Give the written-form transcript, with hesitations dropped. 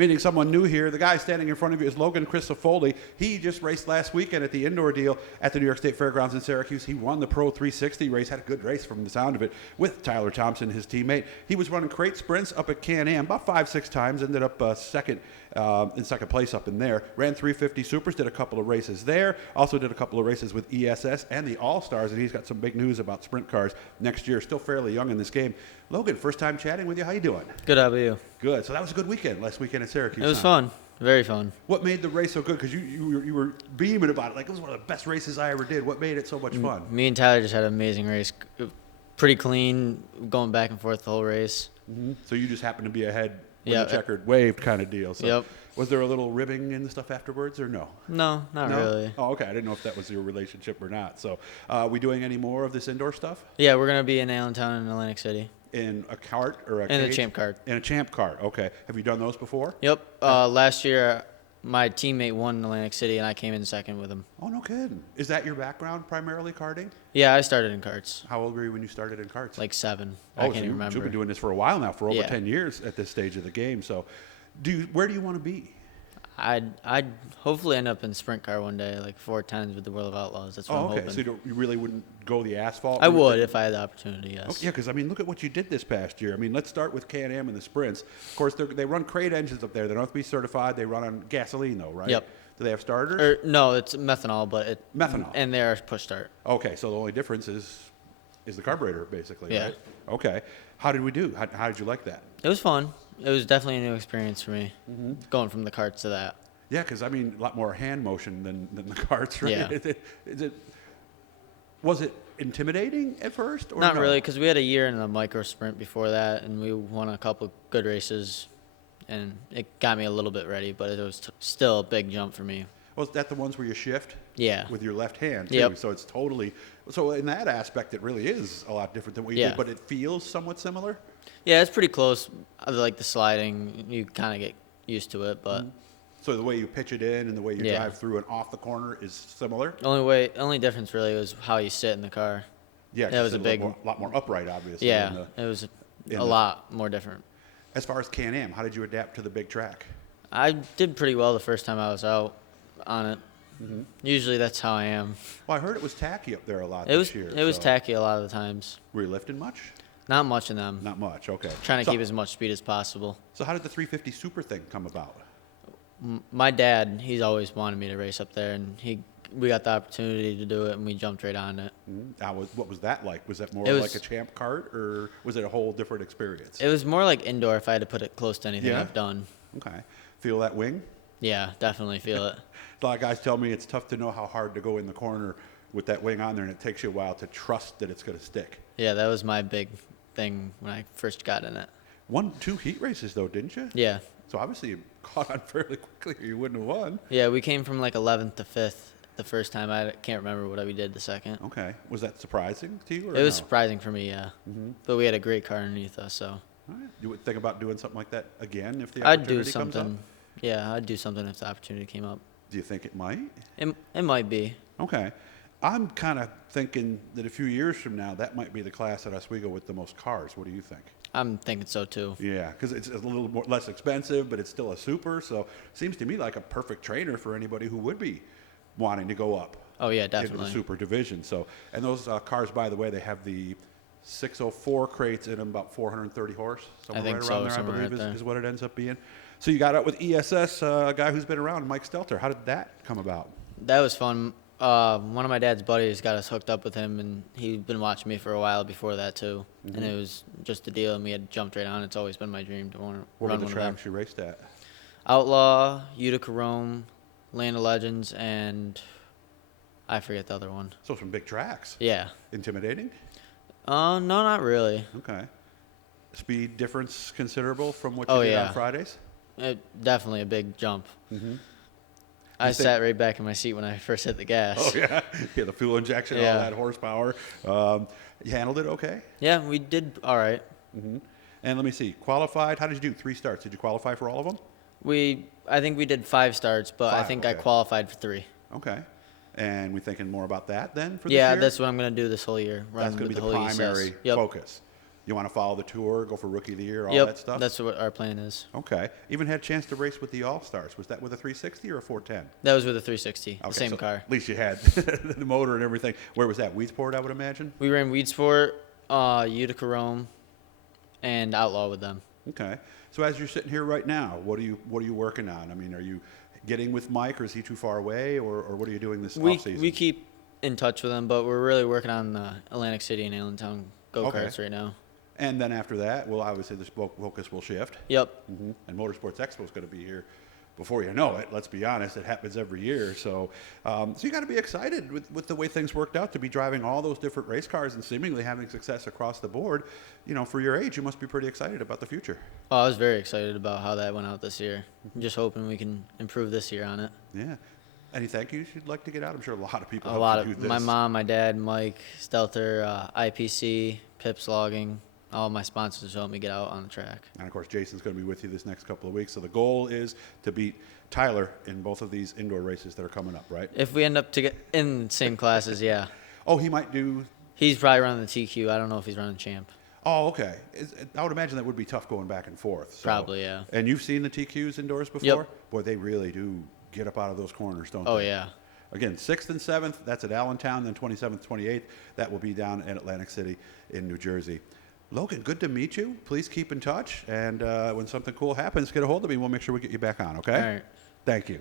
Meeting someone new here. The guy standing in front of you is Logan Crisafulli. He just raced last weekend at the indoor deal at the New York State Fairgrounds in Syracuse. He won the Pro 360 race, had a good race from the sound of it, with Tyler Thompson, his teammate. He was running crate sprints up at Can-Am about 5-6 times, ended up in second place up in there. Ran 350 Supers, did a couple of races there. Also did a couple of races with ESS and the All-Stars, and he's got some big news about sprint cars next year. Still fairly young in this game. Logan, first time chatting with you. How you doing? Good, how about you? Good. So that was a good weekend, last weekend at Syracuse. It was fun. Very fun. What made the race so good? Because you were beaming about it. Like, it was one of the best races I ever did. What made it so much fun? Me and Tyler just had an amazing race. Pretty clean, going back and forth the whole race. Mm-hmm. So you just happened to be ahead with the checkered wave kind of deal. So yep. Was there a little ribbing and stuff afterwards, or no? No, not really. Oh, okay. I didn't know if that was your relationship or not. So are we doing any more of this indoor stuff? Yeah, we're going to be in Allentown and Atlantic City. In a cart or a In cage? a champ cart. In a champ cart, okay. Have you done those before? Yep. Last year, my teammate won Atlantic City, and I came in second with him. Oh, no kidding. Is that your background, primarily karting? Yeah, I started in karts. How old were you when you started in karts? Like 7. I can't even remember. You've been doing this for a while now, for over 10 years at this stage of the game. So where do you want to be? I'd hopefully end up in sprint car one day, like 410s with the World of Outlaws. That's what I'm hoping. So you really wouldn't go the asphalt? I would if I had the opportunity, yes. Oh, yeah, because, I mean, look at what you did this past year. I mean, let's start with Can-Am and the sprints. Of course, they run crate engines up there. They don't have to be certified. They run on gasoline, though, right? Yep. Do they have starters? No, it's methanol, but methanol. And they're push start. Okay, so the only difference is the carburetor, basically, yeah. Right? Okay. How did we do? How did you like that? It was fun. It was definitely a new experience for me, going from the karts to that. Yeah, because, I mean, a lot more hand motion than the karts, right? Yeah. Was it intimidating at first? Or Not no? really, because we had a year in the micro sprint before that, and we won a couple good races, and it got me a little bit ready, but it was still a big jump for me. Was that the ones where you shift? Yeah. With your left hand, too. Yep. So it's totally – so in that aspect, it really is a lot different than what you did, but it feels somewhat similar? Yeah, it's pretty close. I like the sliding. You kind of get used to it, but So the way you pitch it in and the way you drive through and off the corner is similar? Only difference really was how you sit in the car. Yeah, that was a lot more upright, obviously. Yeah, it was a lot more different. As far as Can-Am, how did you adapt to the big track? I did pretty well the first time I was out on it. Usually that's how I am. Well, I heard it was tacky up there a lot this year. It was tacky a lot of the times. Were you lifting much? Not much in them. Not much, okay. Trying to keep as much speed as possible. So how did the 350 Super thing come about? My dad, he's always wanted me to race up there, and we got the opportunity to do it, and we jumped right on it. What was that like? Was that more like a champ cart, or was it a whole different experience? It was more like indoor if I had to put it close to anything I've done. Okay. Feel that wing? Yeah, definitely feel it. A lot of guys tell me it's tough to know how hard to go in the corner with that wing on there, and it takes you a while to trust that it's going to stick. Yeah, that was my big thing when I first got in it. Won 2 heat races, though, didn't you? Yeah. So obviously you caught on fairly quickly, or you wouldn't have won. Yeah, we came from like 11th to 5th the first time. I can't remember what we did the second. Okay. Was that surprising to you? Or it was surprising for me, yeah. But we had a great car underneath us, so. All right. You would think about doing something like that again if the opportunity comes up? Yeah, I'd do something if the opportunity came up. Do you think it might? It might be. Okay. I'm kind of thinking that a few years from now, that might be the class at Oswego with the most cars. What do you think? I'm thinking so, too. Yeah, because it's a little less expensive, but it's still a super. So it seems to me like a perfect trainer for anybody who would be wanting to go up. Oh, yeah, definitely. Into the super division. So, and those cars, by the way, they have the 604 crates in them, about 430 horse. I think right around there, I believe, is what it ends up being. So you got out with ESS, a guy who's been around, Mike Stelter. How did that come about? That was fun. One of my dad's buddies got us hooked up with him, and he'd been watching me for a while before that, too. And it was just a deal, and we had jumped right on. It's always been my dream to want to run one of them. What were the tracks you raced at? Outlaw, Utica Rome, Land of Legends, and I forget the other one. So some big tracks. Yeah. Intimidating? No, not really. Okay. Speed difference considerable from what you did on Fridays? Definitely a big jump. I sat right back in my seat when I first hit the gas. Oh, yeah. Yeah, the fuel injection, all that horsepower. You handled it okay? Yeah, we did all right. And let me see. Qualified, how did you do? 3 starts. Did you qualify for all of them? I think we did 5 starts, but I think I qualified for 3. Okay. And we thinking more about that then for this year? Yeah, that's what I'm going to do this whole year. That's going to be the primary focus. You want to follow the tour, go for Rookie of the Year, all Yep, that stuff? that's what our plan is. Okay. Even had a chance to race with the All-Stars. Was that with a 360 or a 410? That was with a 360, the Okay, same so car. At least you had the motor and everything. Where was that? Weedsport, I would imagine? We ran Weedsport, Utica Rome, and Outlaw with them. Okay. So as you're sitting here right now, what are you working on? I mean, are you getting with Mike, or is he too far away, or what are you doing this off season? We keep in touch with him, but we're really working on the Atlantic City and Allentown go-karts right now. And then after that, well, obviously the focus will shift. Yep. And Motorsports Expo is going to be here before you know it. Let's be honest, it happens every year. So you got to be excited with the way things worked out to be driving all those different race cars and seemingly having success across the board. You know, for your age, you must be pretty excited about the future. Oh, I was very excited about how that went out this year. I'm just hoping we can improve this year on it. Yeah. Any thank yous you'd like to get out? I'm sure a lot of people A helped lot you of do this. my mom, my dad, Mike, Stelter, IPC, Pips Logging, all my sponsors helped me get out on the track. And of course, Jason's going to be with you this next couple of weeks. So the goal is to beat Tyler in both of these indoor races that are coming up, right? If we end up to get in the same classes, yeah. Oh, he might do. He's probably running the TQ. I don't know if he's running champ. Oh, okay. I would imagine that would be tough going back and forth. So. Probably, yeah. And you've seen the TQs indoors before? Yep. Boy, they really do get up out of those corners, don't they? Oh, yeah. Again, 6th and 7th, that's at Allentown, then 27th, 28th, that will be down in Atlantic City in New Jersey. Logan, good to meet you. Please keep in touch. And when something cool happens, get a hold of me. We'll make sure we get you back on, okay? All right. Thank you.